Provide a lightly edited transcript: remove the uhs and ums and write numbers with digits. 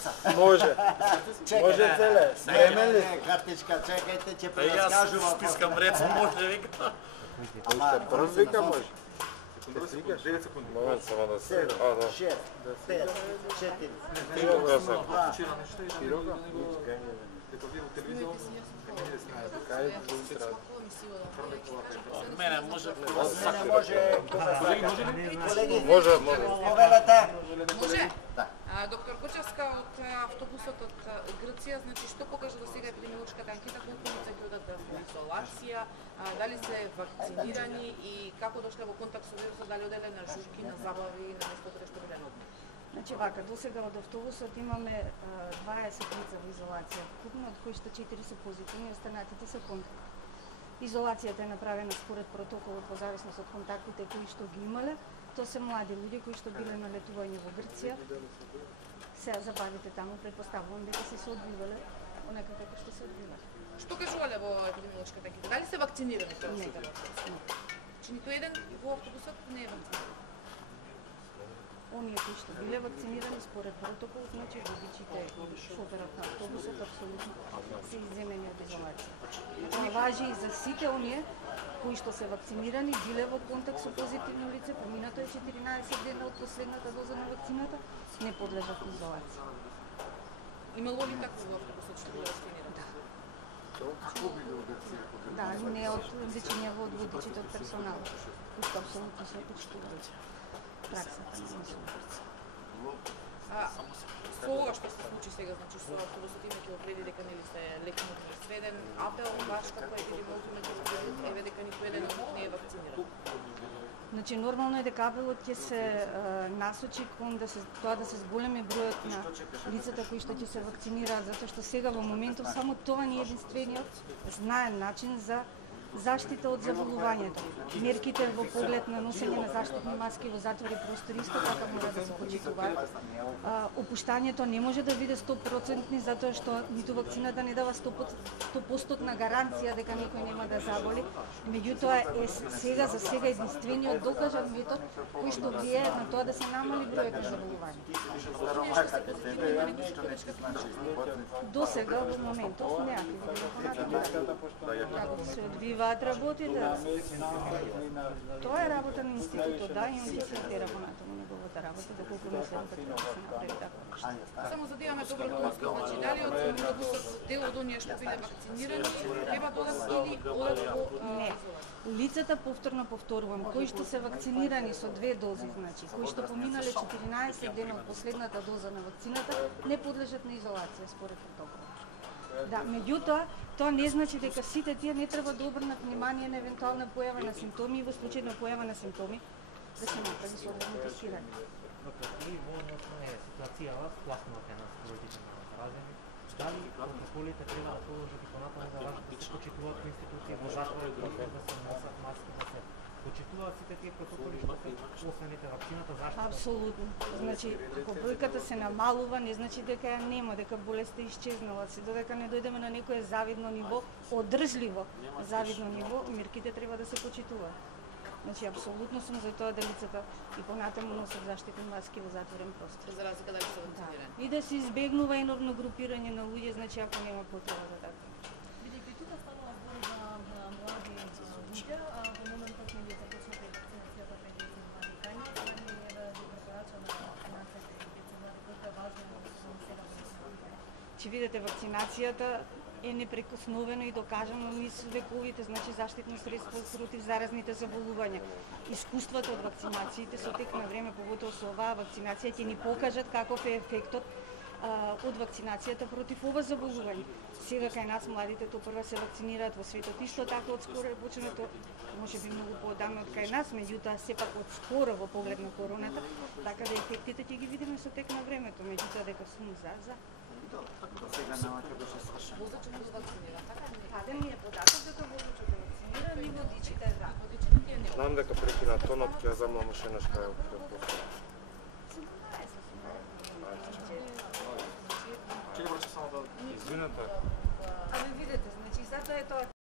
деца. Може. Може целе. Време ли? Картичка, чекайте, ќе Да јас прераскажувам. стискам рец, може вика. Прв вика може. 9 секунди. Момент само да се... 7, да. 6, 5, 4, Широка сам. 2, Широка? Дека вие во телевизија не знаете. Кај утра? Мене може Мене може... Колеги, Може, може. повелете. Може? Да. Доктор Кочевска од автобусот од Грција, значи што покажа до сега епидемиолошката анкета, колку лица ќе одат во изолација, дали се вакцинирани и како дошле во контакт со вирусот, дали оделе на журки, на забави, на место каде што биле нодни? Значи вака, досега од автобусот имаме 20 лица во изолација, вкупно од кои што 4 се позитивни, останатите се контакт. Изолацијата е направена според протоколот по зависност од контактите кои што ги имале. Тоа се млади луѓе кои што биле на летување во Грција. Се забавите таму, претпоставувам дека се одбивале онака како што се одбивале. Што кажувале во епидемиолошката анкета? Дали се вакцинирани тоа Не. сега? Значи ниту еден во автобусот не е вакциниран. Оние кои што биле вакцинирани според протокол, значи водичите и шоферот на автобусот апсолутно се изземени од изолација. Тоа важи и за сите оние кои што се вакцинирани, биле во контакт со позитивно лице, поминато е 14 дена од последната доза на вакцината, не подлежат на изолација. Имало ли такво во автобусот што биле вакцинирани? Да, не од лечење од водичите од персоналот, кои што апсолутно се почитуваат праксата. Со ова што се случи сега, значи со автобусот имајќи опреди дека нели се лекно сведен, апел ваш како епидемиолог имајќи опреди еве дека ниту еден од нив не е вакциниран. Значи нормално е дека апелот ќе се насочи кон тоа да се зголеми бројот на лицата кои што ќе се вакцинираат, затоа што сега во моментов само тоа не е единствениот знаен начин за заштита од заболувањето. Мерките во поглед на носење на заштитни маски во затвори простори исто така мора да се почитуваат. Опуштањето не може да биде 100% затоа што ниту вакцината не дава 100% гаранција дека некој нема да заболи. Меѓутоа е сега за сега единствениот докажан метод кој што влијае на тоа да се намали бројот на заболувања. До сега во моментов не како се одвиваат работите. Тоа е работа на институтот, да, и он ќе се тера понатаму неговата работа, доколку мислам дека треба да се направи така. Само за да имаме добро доста, значи дали од автобусот дел од оние што биле вакцинирани треба додат или одат во Не. Лицата повторувам, кои што се вакцинирани со 2 дози, значи, кои што поминале 14 дена од последната доза на вакцината, не подлежат на изолација според протоколот. Да, меѓутоа, тоа не значи дека сите тие не треба да обрнат внимание на евентуална појава на симптоми и во случај на појава на симптоми да се направи соодветно тестирање. И во однос на ситуацијава, пласнувате на родите на заразени, дали протоколите треба да продолжат и понатаму да важат да се почитуваат во институции, во затвори, да се носат маски, да се почитуваат сите тие протоколи што се освените вакцината, заштита? Апсолутно. Значи, ако бројката се намалува, не значи дека ја нема, дека болеста исчезнала. Се додека не дојдеме на некое завидно ниво, одржливо завидно ниво, мерките треба да се почитуваат. Значи, апсолутно сум за тоа да лицата и понатаму носат заштитни маски во затворен простор. за разлика дали се вакцинирани. И да се избегнува енорно групирање на луѓе, значи ако нема потреба за така. Бидејќи тука станува збор за млади луѓе, во моментот не ги започната и вакцинацијата преку млади кањи, е во препарација на вакцинацијата преку млади, колку е важно да се сега Че видите, вакцинацијата е непрекосновено и докажано низ вековите, значи заштитно средство против заразните заболувања. Искуството од вакцинациите со тек на време, поготово со оваа вакцинација, ќе ни покажат каков е ефектот од вакцинацијата против ова заболување. Сега кај нас младите то прва се вакцинираат во светот исто така од скоро е почнато, можеби многу поодамна од кај нас, меѓутоа сепак од скоро во поглед на короната, така да ефектите ќе ги видиме со тек на времето, меѓутоа дека сум за. Сега нема како се сврши. Возачот е вакциниран, така не? Каде ми е податок дека возачот е вакциниран и водичите да. Водичите тие не. Знам дека прекина тонот, ќе ја замолам уште нешто ја Че не само да Извинете. Ами видете, значи затоа е тоа